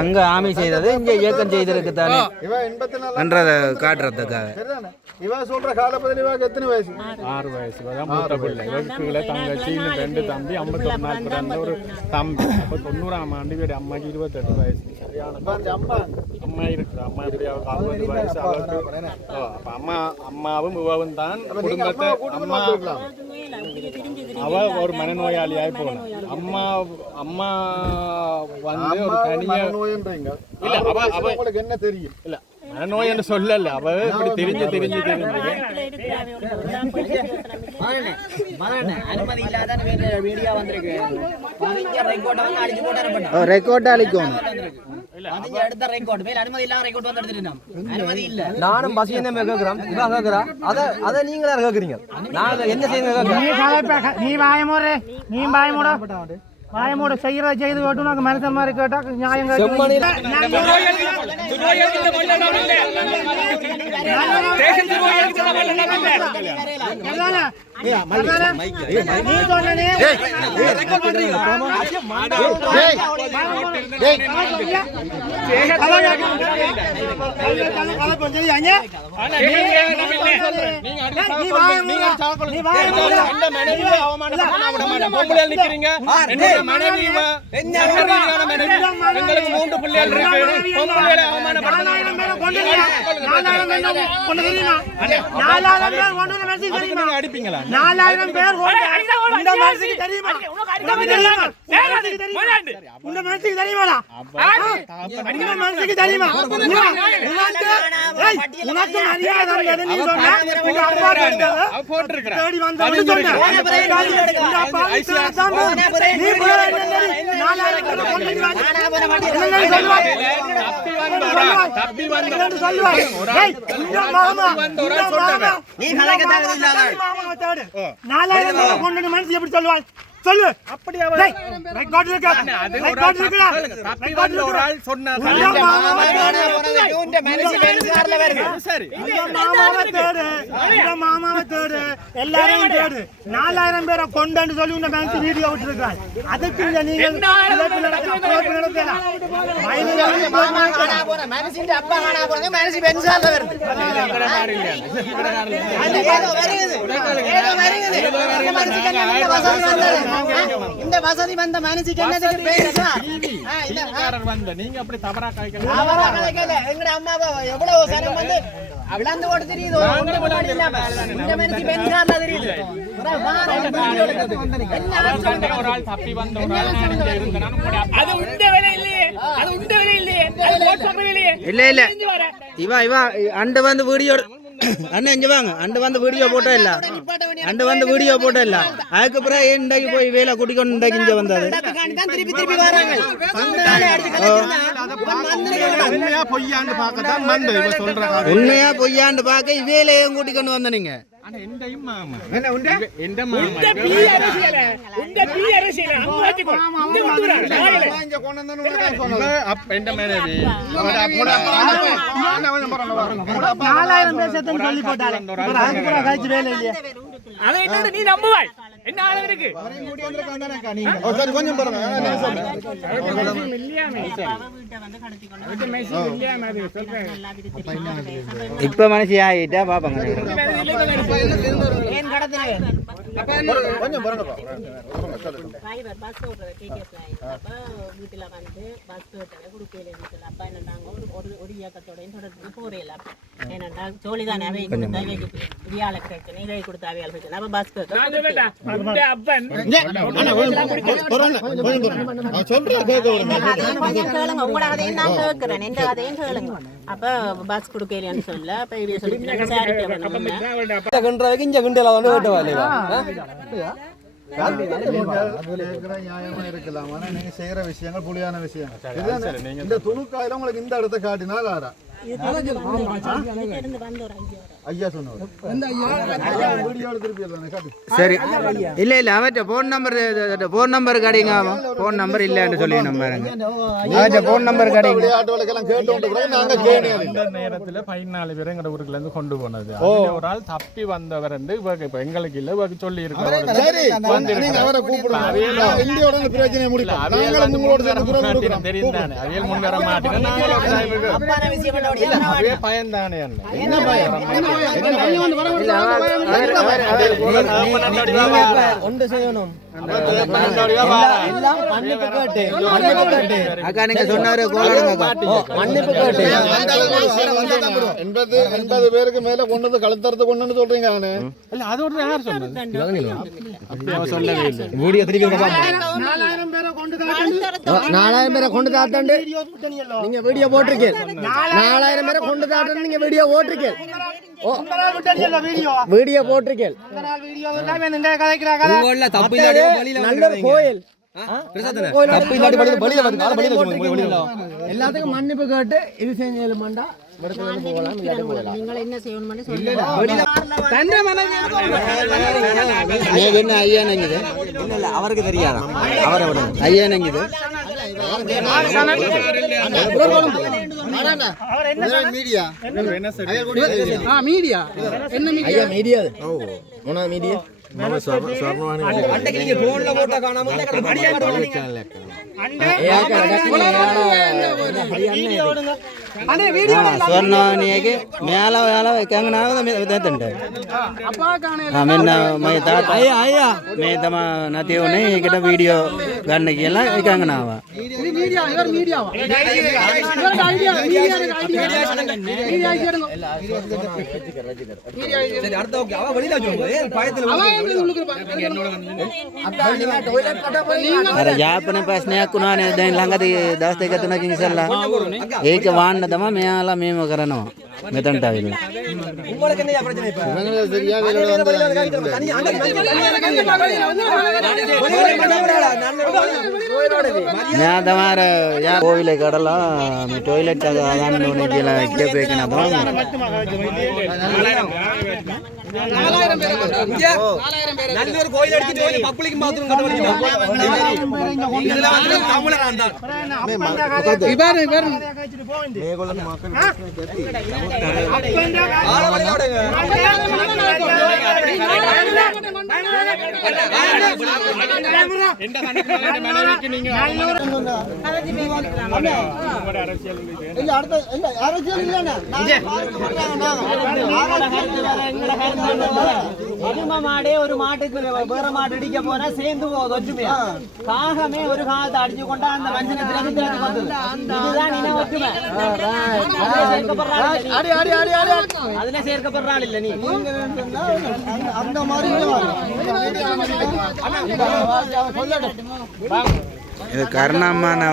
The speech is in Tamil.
அங்க ஆமி செய்தது இங்க இயக்கம் செய்திருக்கு தானே என்றதை காட்டுறதுக்காக. இவ சொல்ற காலப்பதில் இவாக்கு எத்தனை வயசு? 6 வயசு மூத்த பிள்ளை. இவருக்கு தங்கச்சி 2 தம்பி 51 நாள் பிறந்த ஒரு தம்பி. அப்போ 90ஆம் ஆண்டு இவருடைய அம்மாக்கு 28 வயசு. அம்மா இருக்கு. அம்மா இப்படி 60 வயசு. அப்ப அம்மாவும் இவவும் தான் குடும்பத்தை. அவ ஒரு மனநோயாளியாய் போனான். அம்மா வந்து ஒரு தனியா இல்ல. அவ உங்களுக்கு என்ன தெரியும்? இல்ல மனநோய் என்று சொல்லல. அவ இப்படி தெரிஞ்சு நானும் பஸ் என்ன கேட்கிறோம். இவா கேட்கிறா அதை நீங்களா கேட்கறீங்க. நாங்க என்ன செய்யணும்? நீ வாயமோட வாயமோட செய்யறத செய்து கேட்டு உனக்கு மனுஷன் மாதிரி கேட்டா நியாயம் அடிப்பீங்களா? 4000 பேர் இந்த மனசுக்கு தெரியுமா? இந்த மனசுக்கு தெரியுமாடா? இந்த மனசுக்கு தெரியுமா? உனக்கு மரியாதை நீ சொன்ன உங்க அப்பா போட்டிருக்கிறேன் தேடி வந்து சொன்ன உங்க அப்பா நீ போற தப்பி வந்து சொல்லுவாய். நீ கலக்கத்தான் 4000 கொண்டு மனசு எப்படி சொல்லுவாள்? சொல்லு. அப்படி ரெக்கார்ட் இருக்கா? ரெக்கார்ட் இருக்கா? ரெக்கார்ட் ஒரு ஆள் சொன்னார். இந்த மாமாவை தேடு எல்லாரும் தேடு. 4000 பேரை கொண்டு சொல்லி இந்த பேங்க் வீடியோ விட்டுருக்காங்க. அதுக்கு நீங்க இந்த வசதி வந்த மனுஷிக்கு என்னதுக்கு பேசா? வந்த நீங்க அப்படி தவறா காய்க்கல. எங்க அம்மாவை எவ்வளவு சனம் வந்து விளந்து ஓட தெரியுது. இந்த மனுஷி பெண்கார்ல தெரியுது. ஒரு ஆள் தப்பி வந்த ஒரு ஆள் அது உண்ட வேலை இல்லையே. அது உண்ட வேலை இல்லையே. அது வாட்ஸ்அப் இல்லையே. இல்ல இவா அண்டு வந்து வீடியோ அண்ணா இங்க வாங்க. அண்டு வந்து வீடியோ போட்டோ இல்ல. அதுக்கு பிறகு ஏன்டாக்கி போய் வேலை குட்டிக்கொண்டு இண்டாக்கி இங்க வந்தாரு. திருப்பி வராங்க. உண்மையா பொய்யாண்டு பார்க்க வேலையும் கூட்டிக்கொண்டு வந்த நீங்க. சொல்லி போட்டாலே வேலை இல்லையா? அதை என்னோட நீ நம்புவாய். என்ன அளவிற்கு இப்ப மனசு ஆகிட்டா பாப்பாங்க. வீட்டுல வந்து பஸ் குடுக்கையில அப்பா என்னட்டாங்க ஒரு இயக்கத்தோடையும் தொடர்பு போறேன். ஏன்னா ஜோலிதானே அவை கொடுத்தா வியாழ பிரச்சனை இவை கொடுத்தா வியாழ பிரச்சனை. அப்ப பஸ் கேளுங்க. உங்களோட கதையும் நான் கேட்கிறேன். எந்த கதையும் கேளுங்க. அப்ப பஸ் குடுக்கலையான்னு சொல்ல அப்ப இவைய சொல்லி நியாயமா இருக்கலாம். ஆனா நீங்க செய்யற விஷயங்கள் புலியான விஷயங்கள். இந்த துணுக்காயில உங்களுக்கு இந்த இடத்தை காட்டினால் ஆறா ஐயா சொன்னவர் வீடியோ எடுத்துருப்பீங்க காட்டு. சரி இல்ல இல்ல அவற்ற போன் நம்பர் கடைங்க போன் நம்பர் இல்லன்னு சொல்லி நம்பருங்க அவற்ற போன் நம்பர் கடைங்க விளையாட்டுகளுக்கெல்லாம் கேட்டு நாங்க கேணியாது இந்த நேரத்துல 14 பேர் எங்க ஊருக்குல இருந்து கொண்டு போனது அதுல ஒரு ஆள் தப்பி வந்தவர் இப்ப எங்களுக்கு இல்ல இவருக்கு சொல்லி சரி நீங்க அவரை கூப்பிடுங்க இந்தியோட பிரச்சனையை முடிக்கலாம் நாங்களும் உங்களோட சேர்ந்து குரல் கொடுக்கிறோம் தெரியும் தானே அவியல் முன் வர மாட்டேன் அப்பான விஷயம் பண்ண பயம் தானே என்ன பயம் ஒன்று செய்யணும் எல்லாம் மன்னிப்பு கேட்டு அக்கா நீங்க சொன்னாரு மன்னிப்பு கேட்டு 80 பேருக்கு மேல கொண்டு கழுத்தறது கொண்டு சொல்றீங்க அவனு இல்ல அது ஒரு யார் சொன்னது சொல்லவே இல்லை வீடியோ திருப்பி 4000 பேரை கொண்டு தாத்தண்டு நீங்க வீடியோ போட்டிருக்கீங்க 4000 பேரை கொண்டு தாத்தண்டு நீங்க வீடியோ போட்டிருக்கீங்க வீடியோ போட்டிருக்கேன் நல்ல ஒரு கோயில் எல்லாத்துக்கும் மன்னிப்பு கேட்டு இது செஞ்சா நீங்கள் என்ன செய்யணும்னு சொல்லுங்க என்ன ஐயா நங்குது அவருக்கு தெரியாதா அவரை விட ஐயா நங்குது மீடியா மீடியா என்ன மீடியா மீடியா மீடியா அன்னைக்கு நீங்க போன்ல போட்டா காணாம ಸ್ವರ್ಣವನಿಗೆ ಮೇಲ ಮೇಲ ಕಂಗನಾಗ ಮೆತ್ತಂಟೆ ಮೆನ್ನ ಮೈ ತಾತ ಮೇ ತಮ ನತಿಯೋನೆ ಕಿಟ ವಿಡಿಯೋ ಗಣ್ಣಗೆ ಎಲ್ಲ ಕಂಗನಾವ अरे यापने प्रश्न कुनाने देन लंगदी दास्ते कतना किंगसल्ला एक वाण दमा मेला मेम करनो मेतंटाविल உங்களுக்கு என்ன பிரச்சனை இப்ப இவங்க சரியா வேலையில मैं तमार या कोविले कडला मी टॉयलेट अदान होने के लिए के बेकना तो நல்லொரு கோயில் அடிச்சிட்டு போய் பப்ளிக் பாத்ரூம் கட்ட வந்தீங்க இதுல வந்து தமிழரா இருந்தா இவர் மாடே ஒரு மாட்டுக்கு வேற மாடு அடிக்க போனா சேர்ந்து போகுது ஒற்றுமையா காகமே ஒரு காலத்தை அடிச்சு கொண்டா அந்த மஞ்சள் இதுதான் இன ஒற்றுமை அதுல சேர்க்கப்படுறாள் இல்ல நீ அந்த மாதிரி இது கர்ணம்மான